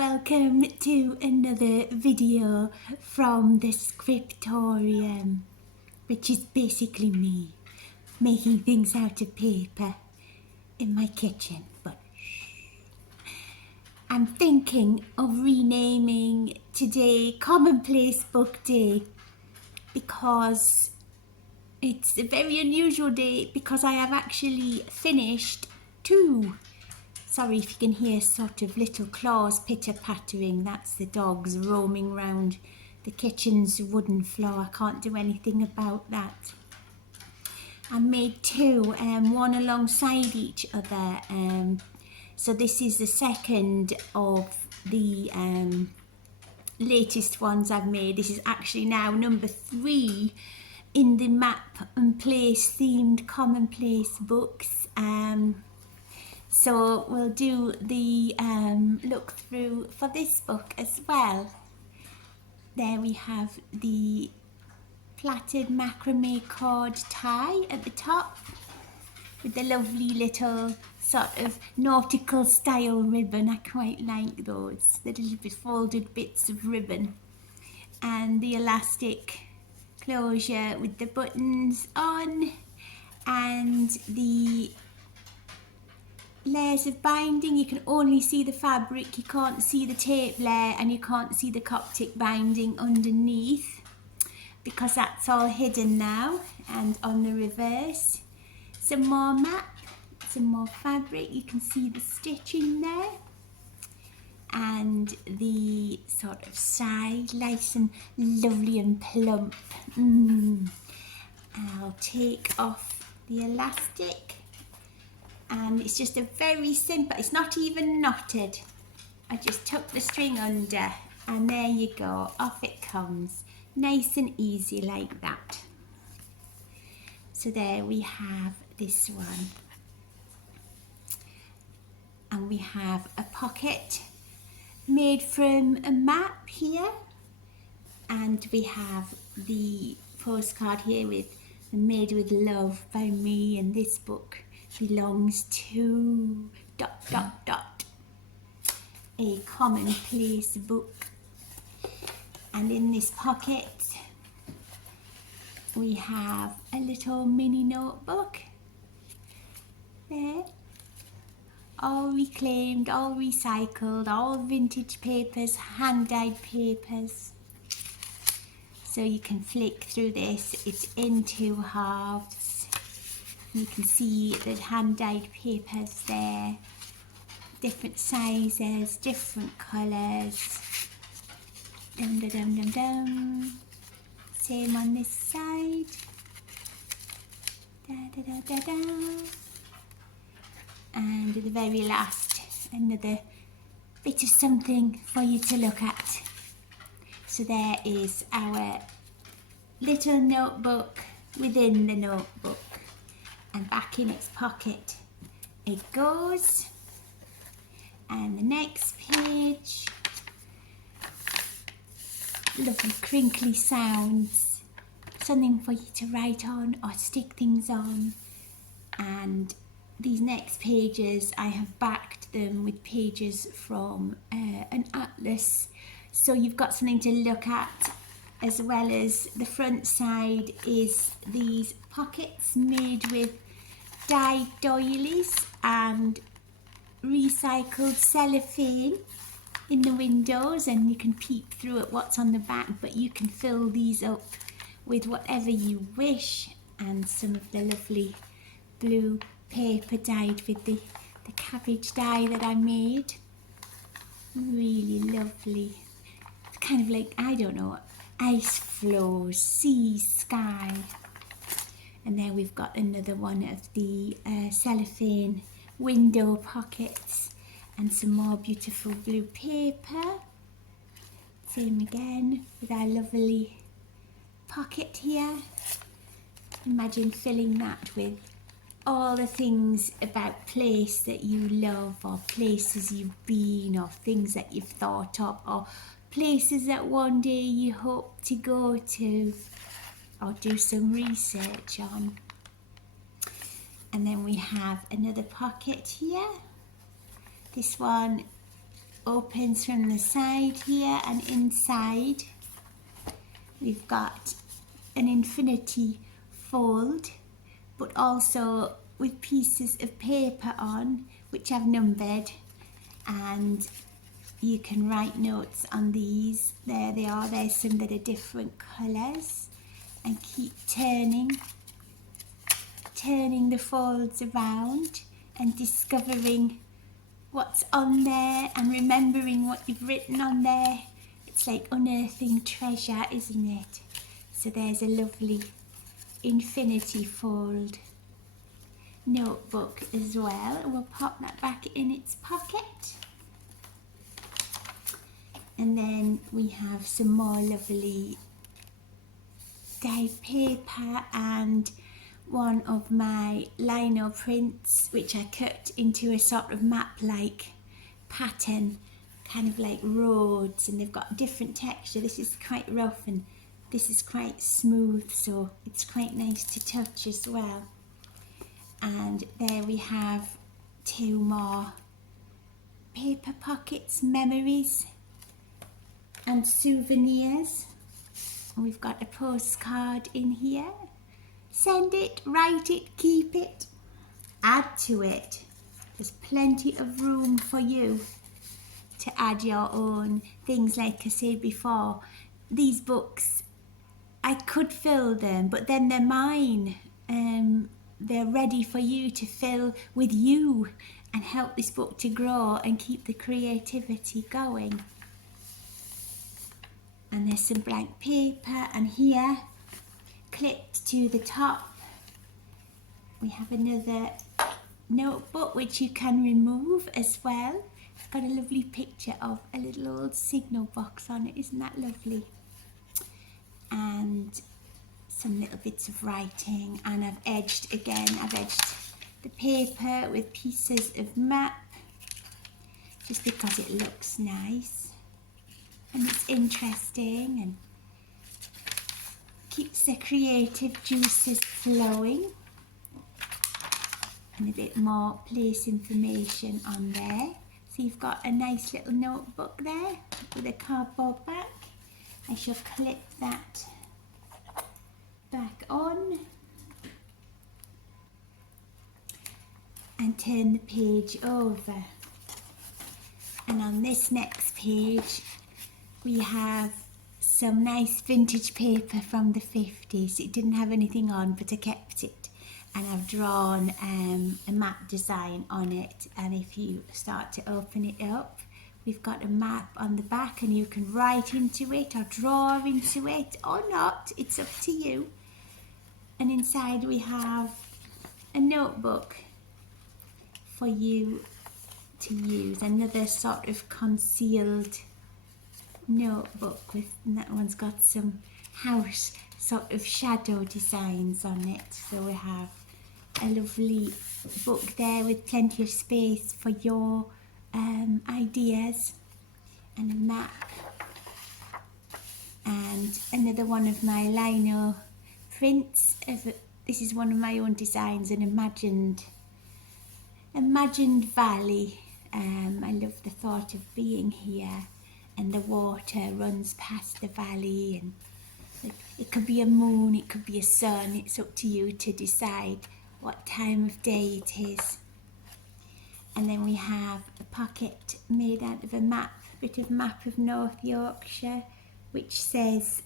welcome to another video from the Scriptorium, which is basically me making things out of paper in my kitchen. But I'm thinking of renaming today Commonplace Book Day because it's a very unusual day because I have actually finished two. Sorry if you can hear sort of little claws pitter-pattering. That's the dogs roaming round the kitchen's wooden floor. I can't do anything about that. I made two, one alongside each other. So this is the second of the latest ones I've made. This is actually now number 3 in the map and place themed Commonplace books. So we'll do the look through for this book as well. There we have the plaited macrame cord tie at the top with the lovely little sort of nautical style ribbon. I quite like those, the little bit folded bits of ribbon, and the elastic closure with the buttons on, and the layers of binding. You can only see the fabric, you can't see the tape layer, and you can't see the Coptic binding underneath because that's all hidden now. And on the reverse, some more map, some more fabric, you can see the stitching there, and the sort of side, nice and lovely and plump. I'll take off the elastic, and it's just a very simple, it's not even knotted. I just tuck the string under and there you go, off it comes. Nice and easy like that. So there we have this one. And we have a pocket made from a map here. And we have the postcard here with Made with Love by me, and this book belongs to ... a Commonplace book. And in this pocket we have a little mini notebook there, all reclaimed, all recycled, all vintage papers, hand-dyed papers. So you can flick through this, it's in 2 halves. You can see the hand-dyed papers there, different sizes, different colours. Dum dum dum dum dum. Same on this side. Da da da da da. And at the very last, another bit of something for you to look at. So there is our little notebook within the notebook. And back in its pocket it goes. And the next page, lovely crinkly sounds, something for you to write on or stick things on. And these next pages, I have backed them with pages from an atlas, so you've got something to look at, as well as the front side is these pockets made with dyed doilies and recycled cellophane in the windows, and you can peep through at what's on the back, but you can fill these up with whatever you wish. And some of the lovely blue paper dyed with the cabbage dye that I made. Really lovely. It's kind of like, I don't know, ice flows, sea, sky. And then we've got another one of the cellophane window pockets, and some more beautiful blue paper. Same again with our lovely pocket here. Imagine filling that with all the things about place that you love, or places you've been, or things that you've thought of, or places that one day you hope to go to or do some research on. And then we have another pocket here. This one opens from the side here, and inside we've got an infinity fold, but also with pieces of paper on which I've numbered, and you can write notes on these. There they are. There's some that are different colours, and keep turning the folds around and discovering what's on there and remembering what you've written on there. It's like unearthing treasure, isn't it? So there's a lovely infinity fold notebook as well. We'll pop that back in its pocket. And then we have some more lovely dyed paper and one of my lino prints, which I cut into a sort of map-like pattern, kind of like roads, and they've got different texture. This is quite rough and this is quite smooth, so it's quite nice to touch as well. And there we have two more paper pockets, memories and souvenirs. We've got a postcard in here. Send it, write it, keep it, add to it. There's plenty of room for you to add your own things. Like I said before, these books, I could fill them, but then they're mine. They're ready for you to fill with you and help this book to grow and keep the creativity going. And there's some blank paper, and here, clipped to the top, we have another notebook which you can remove as well. It's got a lovely picture of a little old signal box on it. Isn't that lovely? And some little bits of writing, and I've edged the paper with pieces of map just because it looks nice and it's interesting and keeps the creative juices flowing. And a bit more place information on there. So you've got a nice little notebook there with a cardboard back. I shall clip that back on and turn the page over. And on this next page we have some nice vintage paper from the 50s. It didn't have anything on, but I kept it, and I've drawn a map design on it. And if you start to open it up, we've got a map on the back, and you can write into it or draw into it or not. It's up to you. And inside we have a notebook for you to use, another sort of concealed notebook and that one's got some house sort of shadow designs on it. So we have a lovely book there with plenty of space for your ideas, and a map, and another one of my lino prints. This is one of my own designs, an imagined valley. I love the thought of being here, and the water runs past the valley, and it could be a moon, it could be a sun. It's up to you to decide what time of day it is. And then we have a pocket made out of a bit of map of North Yorkshire, which says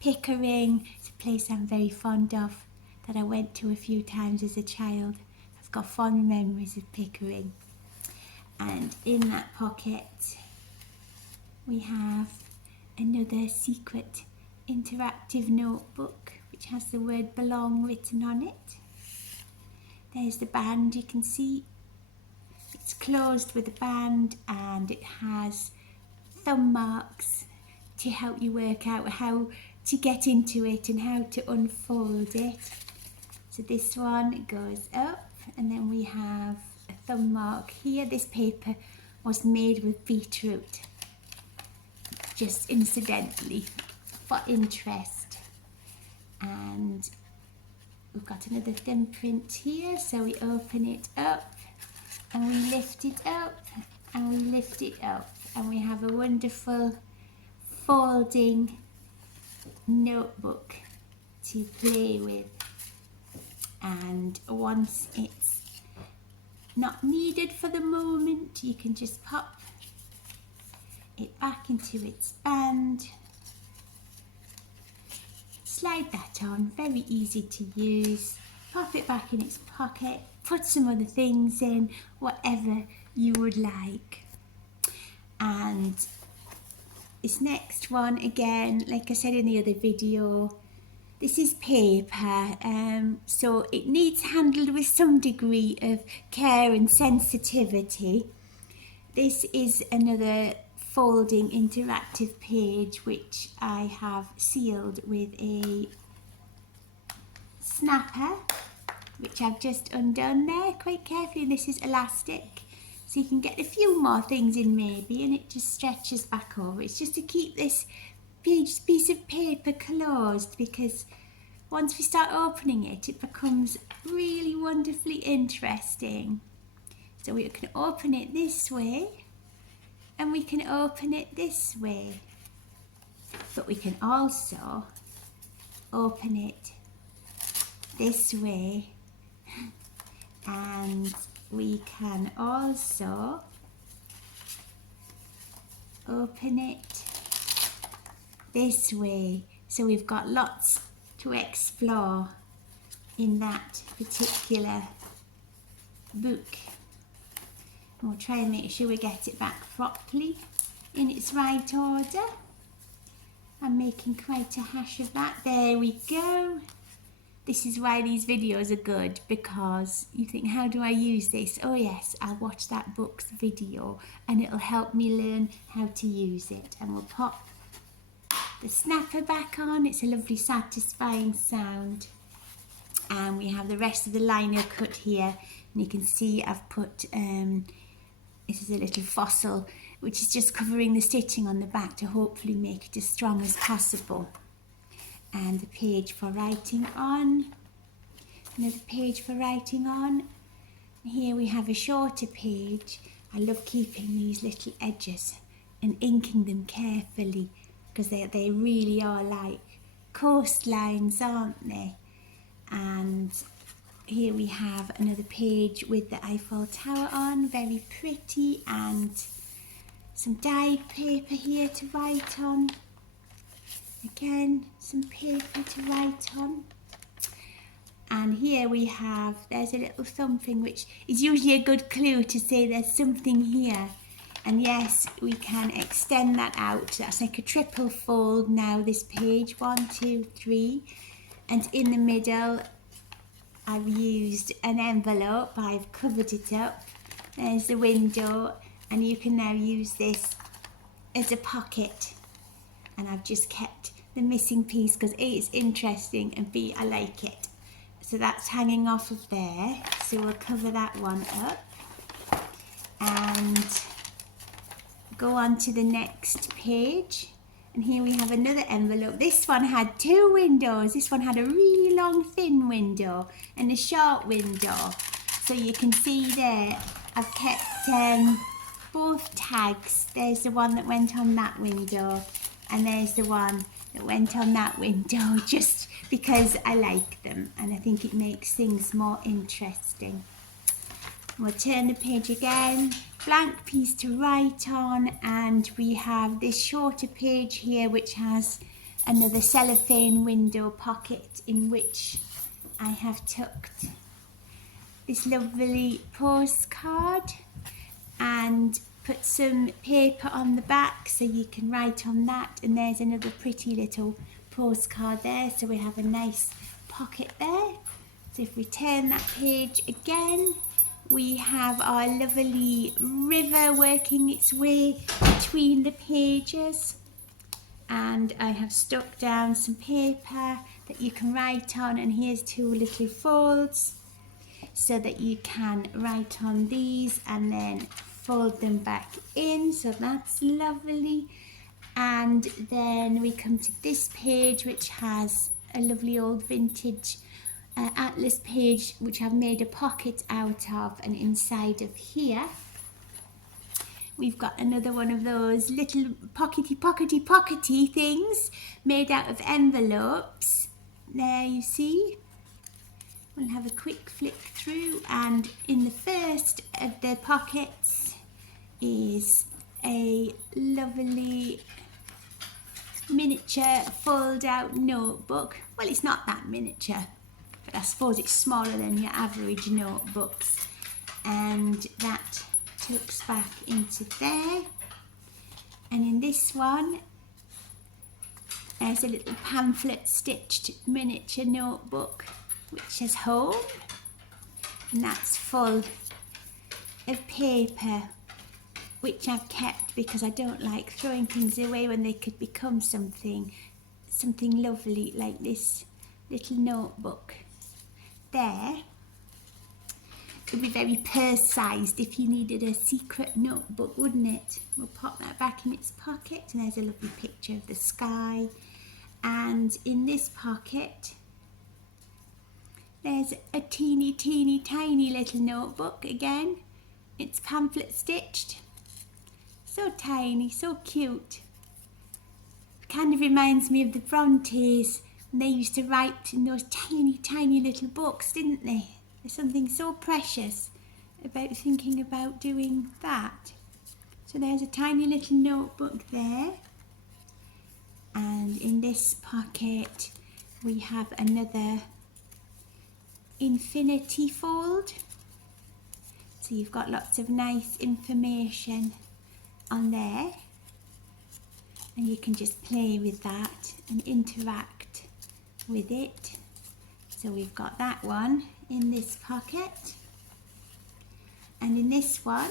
Pickering. It's a place I'm very fond of, that I went to a few times as a child. I've got fond memories of Pickering. And in that pocket we have another secret interactive notebook which has the word belong written on it. There's the band, you can see it's closed with a band, and it has thumb marks to help you work out how to get into it and how to unfold it. So this one goes up, and then we have a thumb mark here. This paper was made with beetroot, just incidentally, for interest. And we've got another thin print here, so we open it up and we lift it up, and we lift it up and we have a wonderful folding notebook to play with. And once it's not needed for the moment, you can just pop it back into its band, slide that on, very easy to use, pop it back in its pocket, put some other things in, whatever you would like. And this next one, again, like I said in the other video, this is paper, so it needs handled with some degree of care and sensitivity. This is another folding interactive page which I have sealed with a snapper, which I've just undone there quite carefully. This is elastic, so you can get a few more things in maybe, and it just stretches back over. It's just to keep this piece of paper closed, because once we start opening it, it becomes really wonderfully interesting. So we can open it this way, and we can open it this way, but we can also open it this way, and we can also open it this way. So we've got lots to explore in that particular book. We'll try and make sure we get it back properly in its right order. I'm making quite a hash of that. There we go. This is why these videos are good, because you think, how do I use this? Oh yes, I'll watch that book's video and it'll help me learn how to use it. And we'll pop the snapper back on. It's a lovely satisfying sound. And we have the rest of the liner cut here, and you can see I've put this is a little fossil which is just covering the stitching on the back to hopefully make it as strong as possible. And the page for writing on, another page for writing on. Here we have a shorter page. I love keeping these little edges and inking them carefully, because they really are like coastlines, aren't they? And here we have another page with the Eiffel Tower on, very pretty, and some dyed paper here to write on. Again, some paper to write on. And here we have, there's a little something which is usually a good clue to say there's something here. And yes, we can extend that out. That's like a triple fold now, this page, 1, 2, 3. And in the middle, I've used an envelope, I've covered it up. There's the window, and you can now use this as a pocket. And I've just kept the missing piece because A, it's interesting, and B, I like it. So that's hanging off of there. So we'll cover that one up. And go on to the next page. And here we have another envelope. This one had 2 windows. This one had a really long thin window and a short window. So you can see there, I've kept both tags. There's the one that went on that window, and there's the one that went on that window, just because I like them and I think it makes things more interesting. We'll turn the page again, blank piece to write on, and we have this shorter page here which has another cellophane window pocket in which I have tucked this lovely postcard and put some paper on the back so you can write on that. And there's another pretty little postcard there, so we have a nice pocket there. So if we turn that page again, we have our lovely river working its way between the pages, and I have stuck down some paper that you can write on, and here's 2 little folds so that you can write on these and then fold them back in, so that's lovely. And then we come to this page which has a lovely old vintage atlas page which I've made a pocket out of, and inside of here we've got another one of those little pockety things made out of envelopes. There you see. We'll have a quick flick through, and in the first of the pockets is a lovely miniature fold out notebook. Well, it's not that miniature, but I suppose it's smaller than your average notebooks, and that tucks back into there. And in this one there's a little pamphlet stitched miniature notebook which says home, and that's full of paper which I've kept because I don't like throwing things away when they could become something lovely, like this little notebook there. It would be very purse-sized if you needed a secret notebook, wouldn't it? We'll pop that back in its pocket, and there's a lovely picture of the sky. And in this pocket there's a teeny tiny little notebook again. It's pamphlet stitched. So tiny, so cute. Kind of reminds me of the Brontes. They used to write in those tiny little books, didn't they? There's something so precious about thinking about doing that. So there's a tiny little notebook there. And in this pocket we have another infinity fold. So you've got lots of nice information on there, and you can just play with that and interact with it. So we've got that one in this pocket, and in this one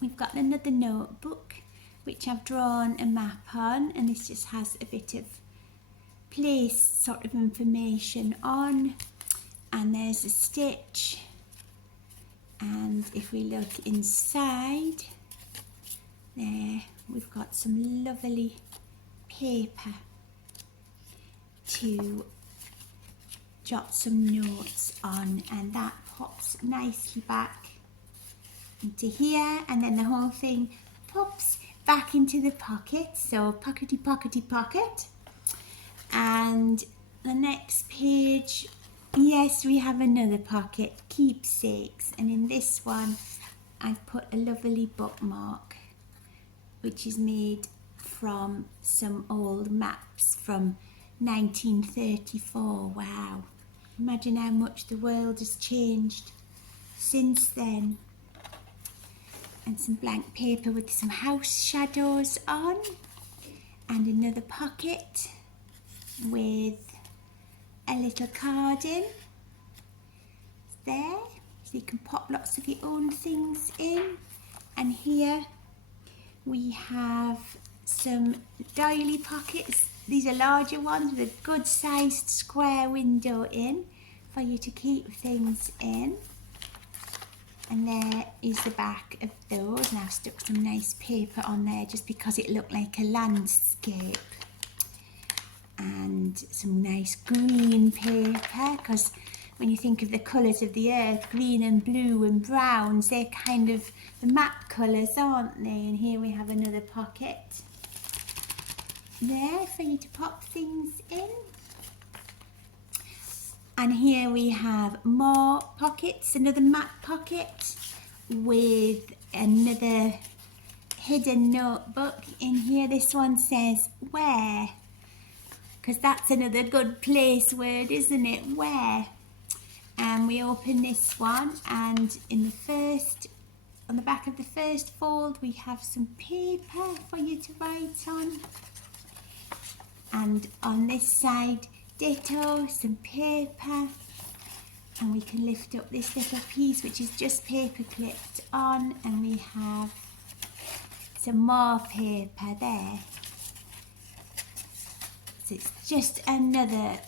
we've got another notebook which I've drawn a map on, and this just has a bit of place sort of information on, and there's a stitch, and if we look inside there we've got some lovely paper to jot some notes on, and that pops nicely back into here, and then the whole thing pops back into the pocket. So pockety pocket. And the next page, yes, we have another pocket, keepsakes, and in this one I've put a lovely bookmark which is made from some old maps from 1934. Wow, imagine how much the world has changed since then. And some blank paper with some house shadows on, and another pocket with a little card in there, so you can pop lots of your own things in. And here we have some doily pockets. These are larger ones with a good sized square window in for you to keep things in. And there is the back of those, and I've stuck some nice paper on there just because it looked like a landscape. And some nice green paper, because when you think of the colours of the earth, green and blue and browns, they're kind of the map colours, aren't they? And here we have another pocket there for you to pop things in. And here we have more pockets, another map pocket with another hidden notebook in here. This one says where, because that's another good place word, isn't it? Where. And we open this one, and in the first, on the back of the first fold, we have some paper for you to write on. And on this side, ditto, some paper, and we can lift up this little piece which is just paper clipped on, and we have some more paper there. So it's just another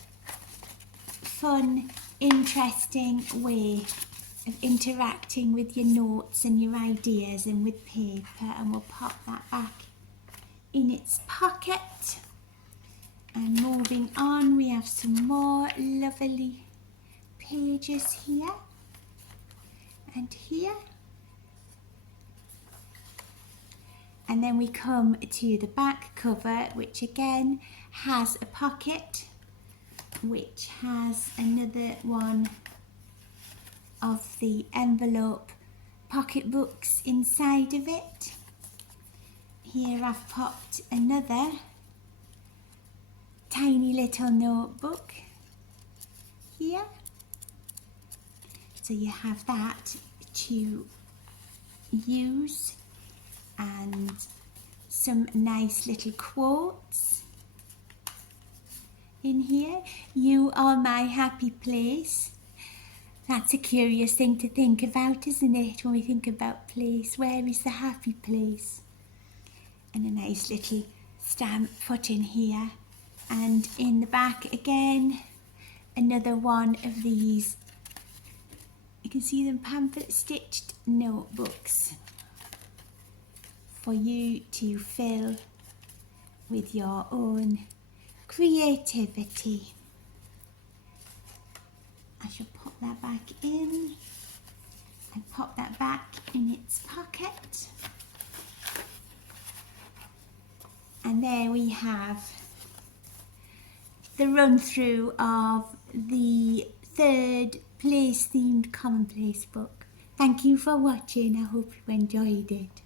fun, interesting way of interacting with your notes and your ideas and with paper, and we'll pop that back in its pocket. And moving on, we have some more lovely pages here and here. And then we come to the back cover, which again has a pocket, which has another one of the envelope pocketbooks inside of it. Here I've popped another tiny little notebook here. So you have that to use, and some nice little quotes in here. You are my happy place. That's a curious thing to think about, isn't it, when we think about place? Where is the happy place? And a nice little stamp put in here. And in the back again, another one of these, you can see them pamphlet stitched notebooks for you to fill with your own creativity. I shall pop that back in and pop that back in its pocket. And there we have the run through of the third place themed Commonplace book. Thank you for watching. I hope you enjoyed it.